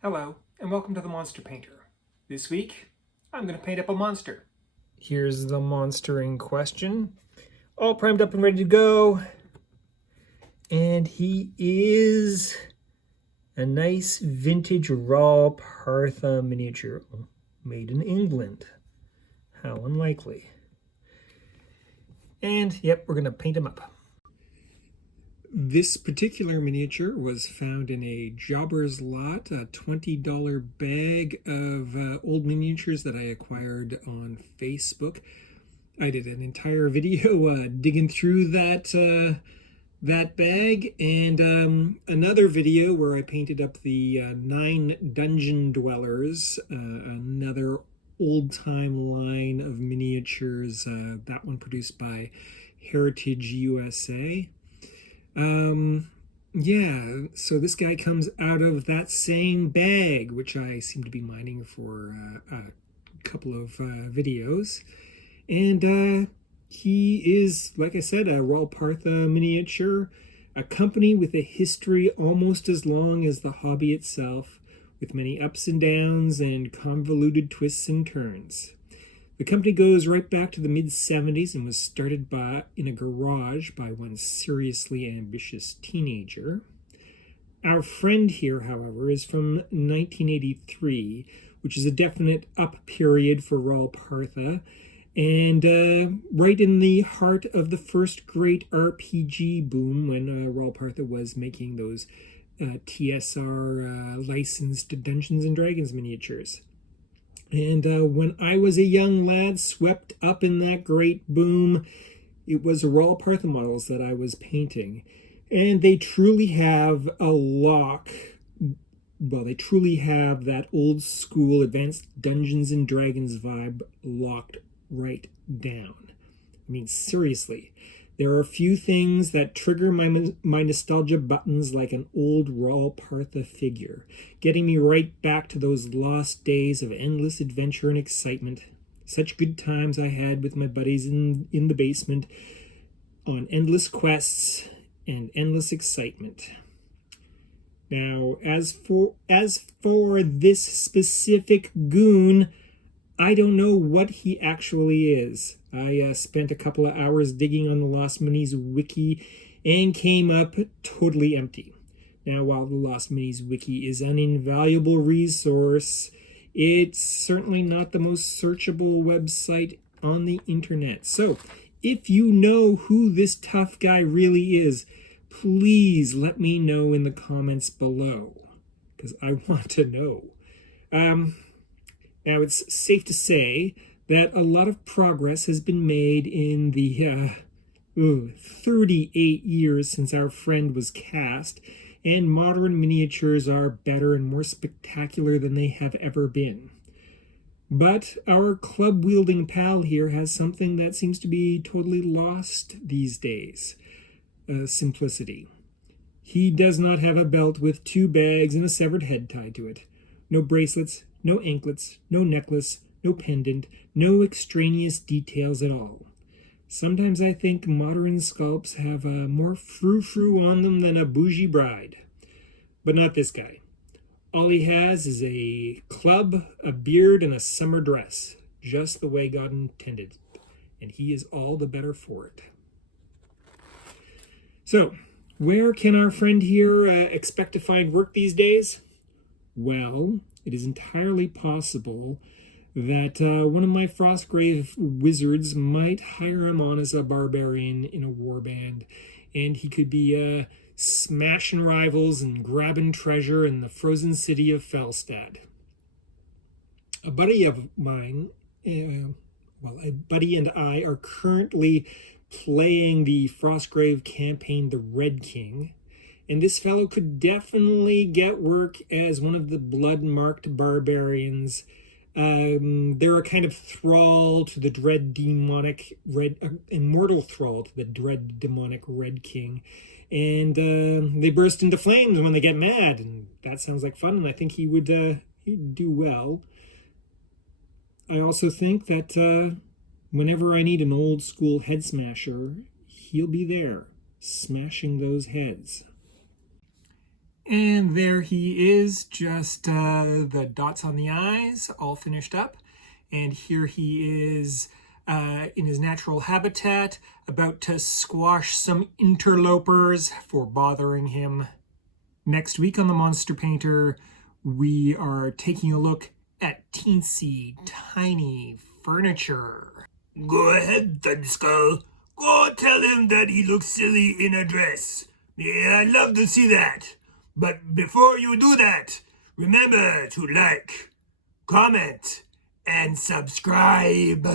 Hello, and welcome to the Monster Painter. This week, I'm going to paint up a monster. Here's the monster in question. All primed up and ready to go. And he is a nice vintage Ral Partha miniature made in England. How unlikely. And yep, we're going to paint him up. This particular miniature was found in a jobber's lot, a $20 bag of old miniatures that I acquired on Facebook. I did an entire video digging through that bag, and another video where I painted up the 9 dungeon dwellers, another old-time line of miniatures, that one produced by Heritage USA. Yeah, so this guy comes out of that same bag, which I seem to be mining for a couple of videos. And he is, like I said, a Ral Partha miniature, a company with a history almost as long as the hobby itself, with many ups and downs and convoluted twists and turns. The company goes right back to the mid-70s and was started in a garage by one seriously ambitious teenager. Our friend here, however, is from 1983, which is a definite up period for Ral Partha, and right in the heart of the first great RPG boom when Ral Partha was making those TSR licensed Dungeons & Dragons miniatures. And when I was a young lad swept up in that great boom, it was Ral Partha models that I was painting. And they truly have a lock. Well, they truly have that old school advanced Dungeons & Dragons vibe locked right down. I mean, seriously. There are a few things that trigger my nostalgia buttons like an old Ral Partha figure, getting me right back to those lost days of endless adventure and excitement. Such good times I had with my buddies in the basement on endless quests and endless excitement. Now, as for this specific Goon, I don't know what he actually is. I spent a couple of hours digging on the Lost Minis wiki and came up totally empty. Now, while the Lost Minis wiki is an invaluable resource, it's certainly not the most searchable website on the internet. So, if you know who this tough guy really is, please let me know in the comments below, because I want to know. Now, it's safe to say that a lot of progress has been made in the 38 years since our friend was cast, and modern miniatures are better and more spectacular than they have ever been. But our club-wielding pal here has something that seems to be totally lost these days. Simplicity. He does not have a belt with 2 bags and a severed head tied to it. No bracelets, no anklets, no necklace, no pendant, no extraneous details at all. Sometimes I think modern sculpts have more frou-frou on them than a bougie bride. But not this guy. All he has is a club, a beard, and a summer dress, just the way God intended. And he is all the better for it. So, where can our friend here expect to find work these days? Well, it is entirely possible that one of my Frostgrave wizards might hire him on as a barbarian in a warband, and he could be smashing rivals and grabbing treasure in the frozen city of Felstad. A buddy of mine, a buddy and I are currently playing the Frostgrave campaign, The Red King, and this fellow could definitely get work as one of the blood-marked barbarians. They're a kind of thrall to the dread demonic immortal thrall to the dread demonic Red King. And they burst into flames when they get mad, and that sounds like fun, and I think he'd do well. I also think that whenever I need an old school head smasher, he'll be there, smashing those heads. And there he is, just the dots on the eyes all finished up. And here he is in his natural habitat, about to squash some interlopers for bothering him. Next week on The Monster Painter, we are taking a look at teensy tiny furniture. Go ahead, Thumbskull. Go tell him that he looks silly in a dress. Yeah, I'd love to see that. But before you do that, remember to like, comment, and subscribe.